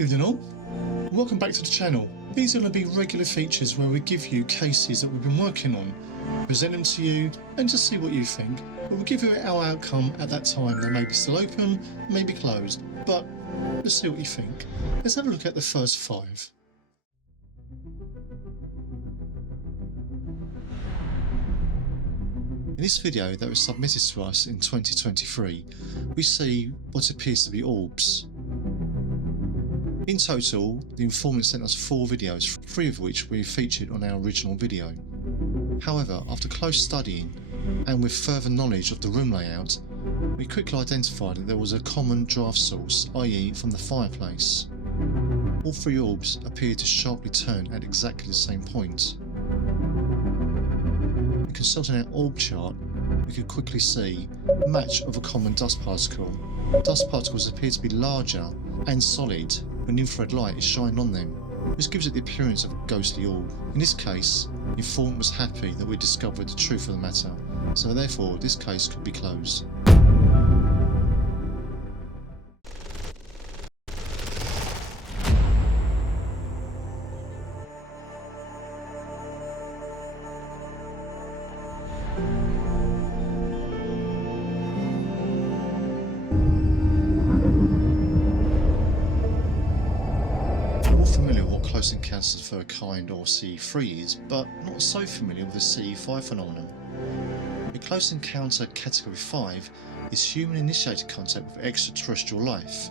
Evening all, and welcome back to the channel. These are going to be regular features where we give you cases that we've been working on, present them to you and just see what you think. But we'll give you our outcome at that time. They may be still open, may be closed, but let's see what you think. Let's have a look at the first 5. In this video that was submitted to us in 2023, we see what appears to be orbs. In total, the informant sent us 4 videos, 3 of which we featured on our original video. However, after close studying and with further knowledge of the room layout, we quickly identified that there was a common draft source, i.e. from the fireplace. All 3 orbs appeared to sharply turn at exactly the same point. In consulting our orb chart, we could quickly see a match of a common dust particle. Dust particles appear to be larger and solid when infrared light is shining on them. This gives it the appearance of a ghostly orb. In this case, the informant was happy that we discovered the truth of the matter, so therefore this case could be closed. Familiar with what close encounters of the third kind or CE3 is, but not so familiar with the CE5 phenomenon. A close encounter category 5 is human initiated contact with extraterrestrial life.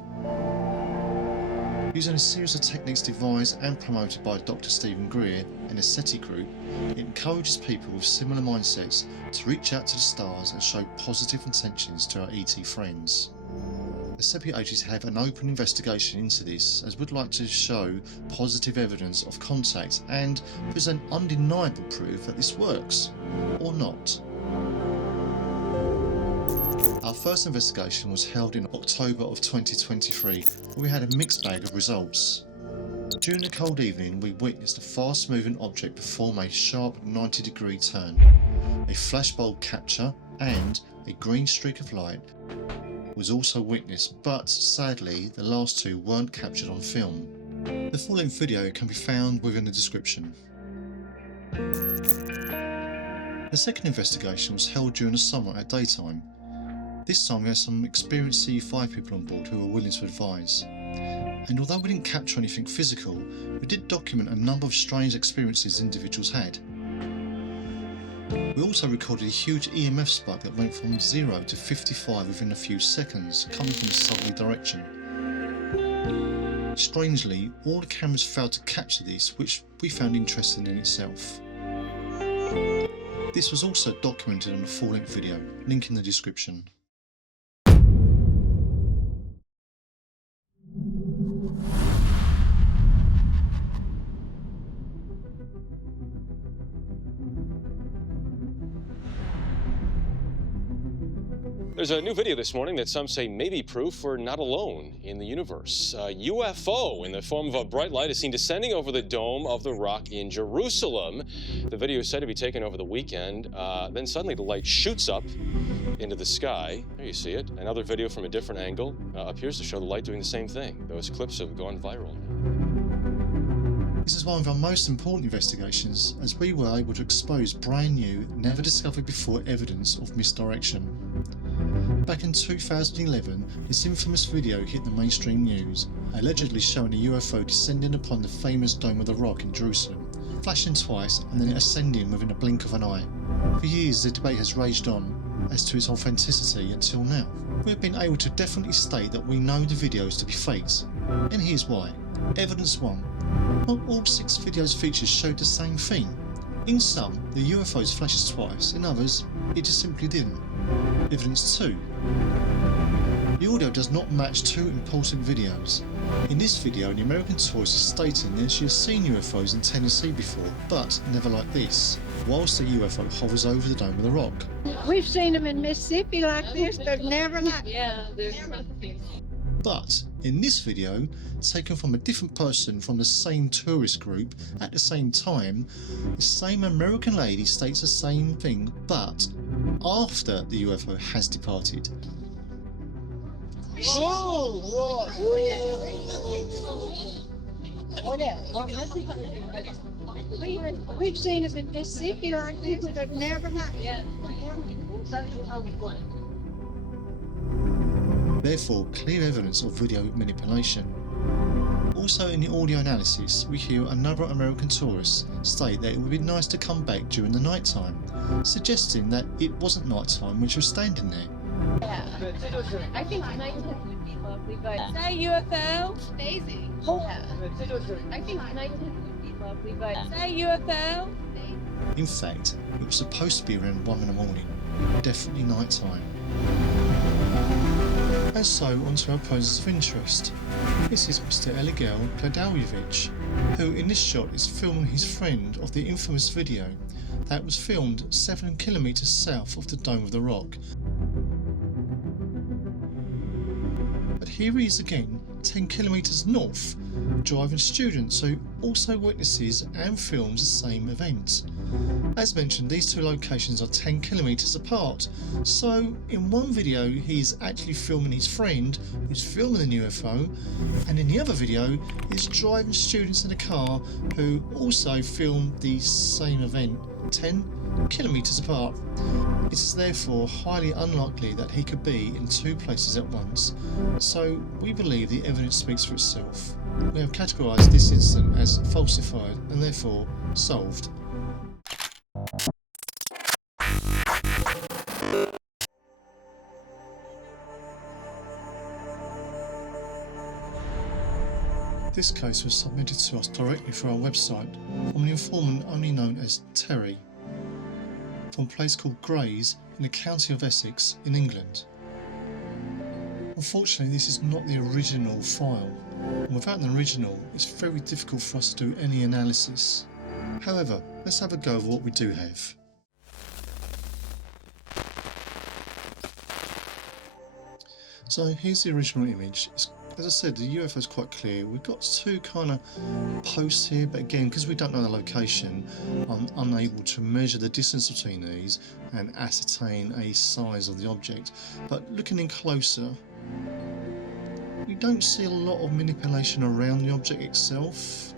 Using a series of techniques devised and promoted by Dr. Stephen Greer and the SETI group, it encourages people with similar mindsets to reach out to the stars and show positive intentions to our ET friends. The SETI agencies have an open investigation into this, as would like to show positive evidence of contact and present undeniable proof that this works, or not. Our first investigation was held in October of 2023, where we had a mixed bag of results. During a cold evening, we witnessed a fast moving object perform a sharp 90-degree turn. A flashbulb capture and a green streak of light was also witnessed, but sadly the last 2 weren't captured on film. The full-length video can be found within the description. The second investigation was held during the summer at daytime. This time we had some experienced CE5 people on board who were willing to advise. And although we didn't capture anything physical, we did document a number of strange experiences individuals had. We also recorded a huge EMF spike that went from 0 to 55 within a few seconds, coming from a southerly direction. Strangely, all the cameras failed to capture this, which we found interesting in itself. This was also documented on a full-length video, link in the description. There's a new video this morning that some say may be proof we're not alone in the universe. A UFO in the form of a bright light is seen descending over the Dome of the Rock in Jerusalem. The video is said to be taken over the weekend. Then suddenly the light shoots up into the sky. There you see it. Another video from a different angle appears to show the light doing the same thing. Those clips have gone viral. This is one of our most important investigations, as we were able to expose brand new, never discovered before evidence of misdirection. Back in 2011, this infamous video hit the mainstream news, allegedly showing a UFO descending upon the famous Dome of the Rock in Jerusalem, flashing twice and then ascending within a blink of an eye. For years the debate has raged on as to its authenticity until now. We have been able to definitely state that we know the videos to be faked, and here's why. Evidence 1. Not all 6 videos featured showed the same thing. In some, the UFOs flashes twice, in others, it just simply didn't. Evidence 2. The audio does not match 2 important videos. In this video, the American tourist is stating that she has seen UFOs in Tennessee before, but never like this, whilst the UFO hovers over the Dome of the Rock. We've seen them in Mississippi like this, but never like But in this video, taken from a different person from the same tourist group at the same time, the same American lady states the same thing, but after the UFO has departed. We've seen it in Mississippi like this, but never happened. Therefore, clear evidence of video manipulation. Also in the audio analysis, we hear another American tourist state that it would be nice to come back during the night time, suggesting that it wasn't night time when she was standing there. I think nighttime would be lovely, but is that a UFO? Amazing. I think nighttime would be lovely, but is that a UFO? In fact, it was supposed to be around 1 in the morning, definitely night time. And so onto our persons of interest. This is Mr. Eligel Kladaljevich, who in this shot is filming his friend of the infamous video that was filmed 7 kilometers south of the Dome of the Rock. But here he is again, 10 kilometers north, driving students who also witnesses and films the same event. As mentioned, these two locations are 10 kilometers apart, so in one video he's actually filming his friend who's filming an UFO, and in the other video he's driving students in a car who also filmed the same event 10 kilometers apart. It is therefore highly unlikely that he could be in two places at once, so we believe the evidence speaks for itself. We have categorised this incident as falsified and therefore solved. This case was submitted to us directly through our website from an informant only known as Terry, from a place called Grays in the county of Essex in England. Unfortunately, this is not the original file, and without an original it's very difficult for us to do any analysis. However, let's have a go of what we do have. So here's the original image. As I said, the UFO is quite clear. We've got two kind of posts here, but again, because we don't know the location, I'm unable to measure the distance between these and ascertain a size of the object. But looking in closer, we don't see a lot of manipulation around the object itself.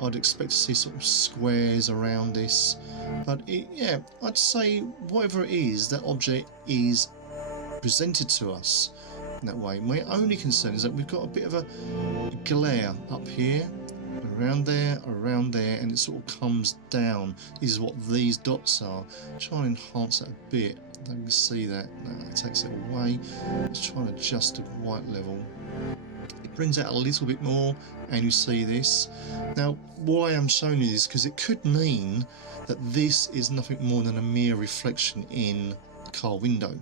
I'd expect to see sort of squares around this, but yeah, I'd say whatever it is, that object is presented to us in that way. My only concern is that we've got a bit of a glare up here, around there, and it sort of comes down. This is what these dots are. Try and enhance that a bit. I don't see that. No, that takes it away. Let's try and adjust the white level. It brings out a little bit more, and you see this. Now, why I'm showing you this, because it could mean that this is nothing more than a mere reflection in the car window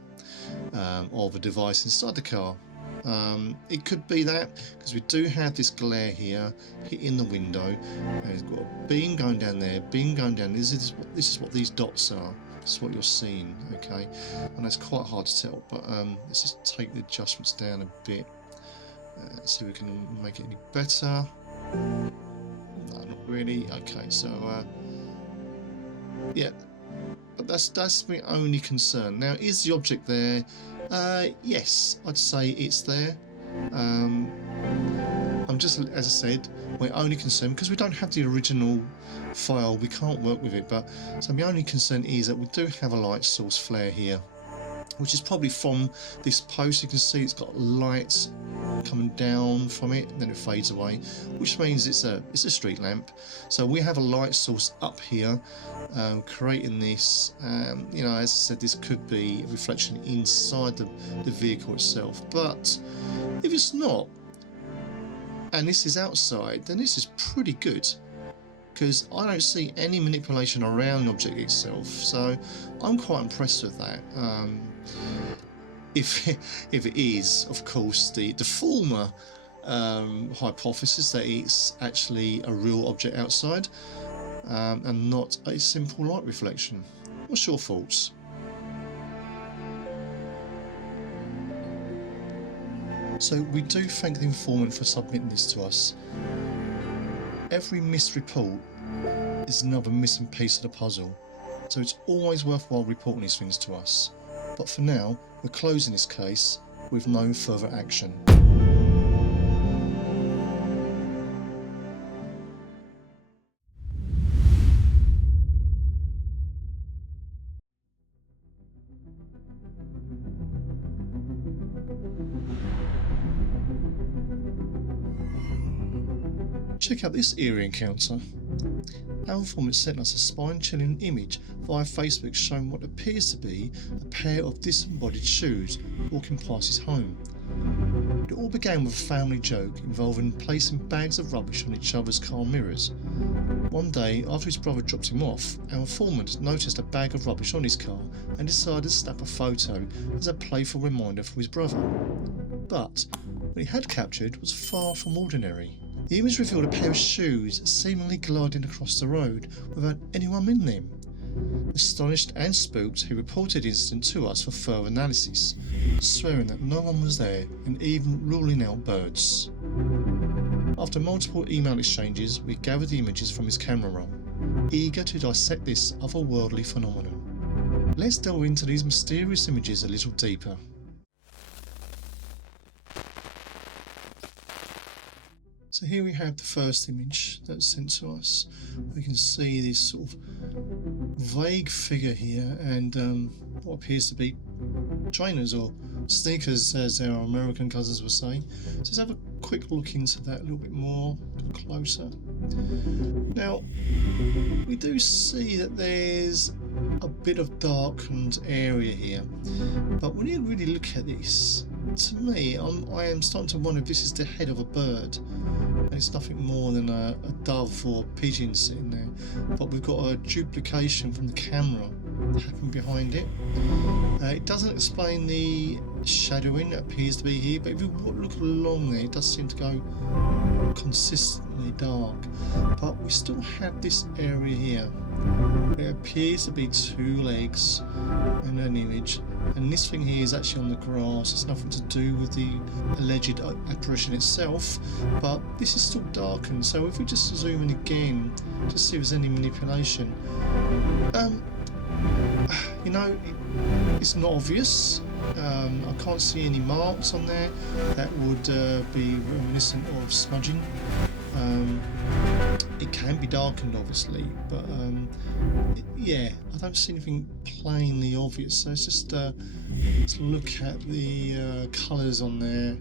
of a device inside the car. It could be that, because we do have this glare here hitting the window, and it's got a beam going down there, beam going down. This is what these dots are. This is what you're seeing, okay? And that's quite hard to tell, but let's just take the adjustments down a bit. See if we can make it any better. No, not really. Okay, so yeah, but that's my only concern. Now, is the object there? Yes, I'd say it's there. I'm just, as I said, my only concern, because we don't have the original file, we can't work with it, but so my only concern is that we do have a light source flare here, which is probably from this post. You can see it's got lights coming down from it, and then it fades away, which means it's a street lamp. So we have a light source up here, creating this. You know, as I said, this could be a reflection inside the vehicle itself, but if it's not, and this is outside, then this is pretty good, because I don't see any manipulation around the object itself, so I'm quite impressed with that. If it is, of course, the former hypothesis that it's actually a real object outside and not a simple light reflection. What's your thoughts? So we do thank the informant for submitting this to us. Every missed report is another missing piece of the puzzle, so it's always worthwhile reporting these things to us. But for now, we're closing this case with no further action. Check out this eerie encounter. Our informant sent us a spine-chilling image via Facebook showing what appears to be a pair of disembodied shoes walking past his home. It all began with a family joke involving placing bags of rubbish on each other's car mirrors. One day, after his brother dropped him off, our informant noticed a bag of rubbish on his car and decided to snap a photo as a playful reminder for his brother. But what he had captured was far from ordinary. The image revealed a pair of shoes seemingly gliding across the road without anyone in them. Astonished and spooked, he reported the incident to us for further analysis, swearing that no one was there and even ruling out birds. After multiple email exchanges, we gathered the images from his camera roll, eager to dissect this otherworldly phenomenon. Let's delve into these mysterious images a little deeper. So here we have the first image that's sent to us. We can see this sort of vague figure here and what appears to be trainers or sneakers, as our American cousins were saying. So let's have a quick look into that a little bit more, closer. Now, we do see that there's a bit of darkened area here, but when you really look at this, to me, I am starting to wonder if this is the head of a bird. And it's nothing more than a dove or a pigeon sitting there, but we've got a duplication from the camera happening behind it. It doesn't explain the shadowing that appears to be here, but if you look along there, it does seem to go consistently dark. But we still have this area here. It appears to be two legs and an image, and this thing here is actually on the grass. It's nothing to do with the alleged apparition itself, but this is still darkened. So if we just zoom in again to see if there's any manipulation, you know, it's not obvious. I can't see any marks on there that would be reminiscent of smudging. It can be darkened, obviously, but yeah, I don't see anything plainly obvious. So it's just let's look at the colours on there.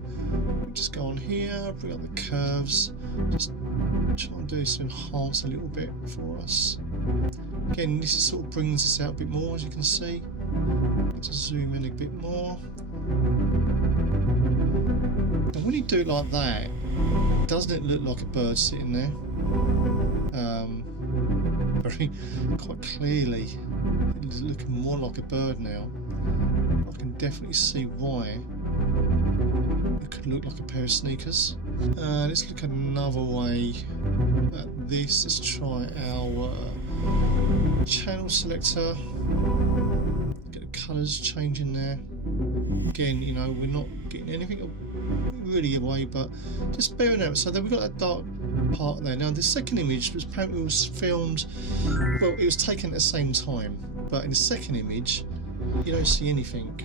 We just go on here, bring up the curves, just try and do this to enhance a little bit for us. Again, this is sort of brings this out a bit more, as you can see. Let's zoom in a bit more. And when you do it like that, doesn't it look like a bird sitting there? Quite clearly, it's looking more like a bird now. I can definitely see why it could look like a pair of sneakers. Let's look at another way at this. Let's try our channel selector. Get the colours changing there. Again, you know, we're not getting anything really away, but just bearing out. So then we've got that dark part there. Now the second image was apparently filmed, well, it was taken at the same time, but in the second image you don't see anything.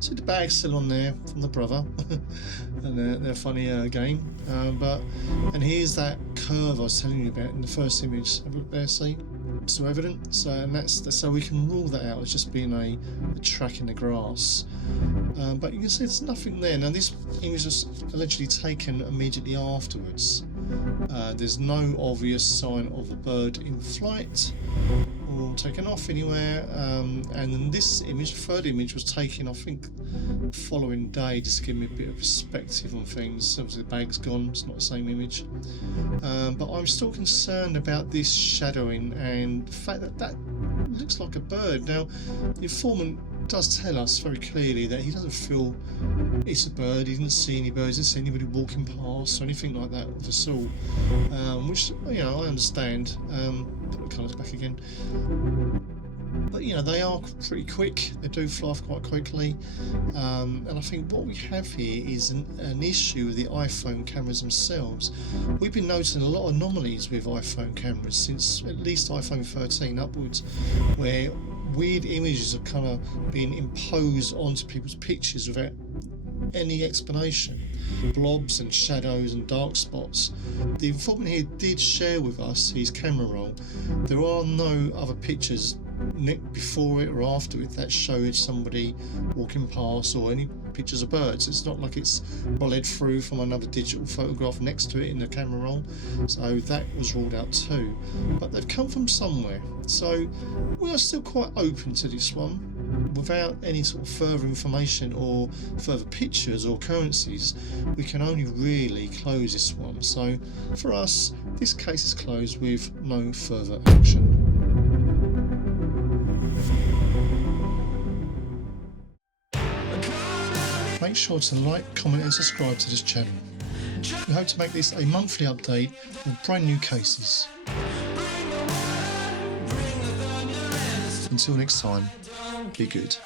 See the bag's still on there from the brother and they're funny again, and here's that curve I was telling you about in the first image. Have a look there, see? Still evident. So, and that's so we can rule that out as just being a track in the grass. But you can see there's nothing there. Now this image was allegedly taken immediately afterwards. There's no obvious sign of a bird in flight or taken off anywhere. And then this image, the third image, was taken, I think, the following day, just to give me a bit of perspective on things. Obviously the bag's gone, it's not the same image. But I'm still concerned about this shadowing and the fact that that looks like a bird. Now, the informant does tell us very clearly that he doesn't feel it's a bird. He didn't see any birds, didn't see anybody walking past or anything like that of the sort, which, you know, I understand. Put the colours back again. But you know, they are pretty quick, they do fly off quite quickly, and I think what we have here is an issue with the iPhone cameras themselves. We've been noticing a lot of anomalies with iPhone cameras since at least iPhone 13 upwards, where weird images are kind of being imposed onto people's pictures without any explanation. Blobs and shadows and dark spots. The informant here did share with us his camera roll. There are no other pictures before it or after it that showed somebody walking past or any pictures of birds. It's not like it's bled through from another digital photograph next to it in the camera roll, so that was ruled out too. But they've come from somewhere, so we are still quite open to this one. Without any sort of further information or further pictures or occurrences, we can only really close this one. So for us, this case is closed with no further action. Make sure to like, comment and subscribe to this channel. We hope to make this a monthly update of brand new cases. Until next time, be good.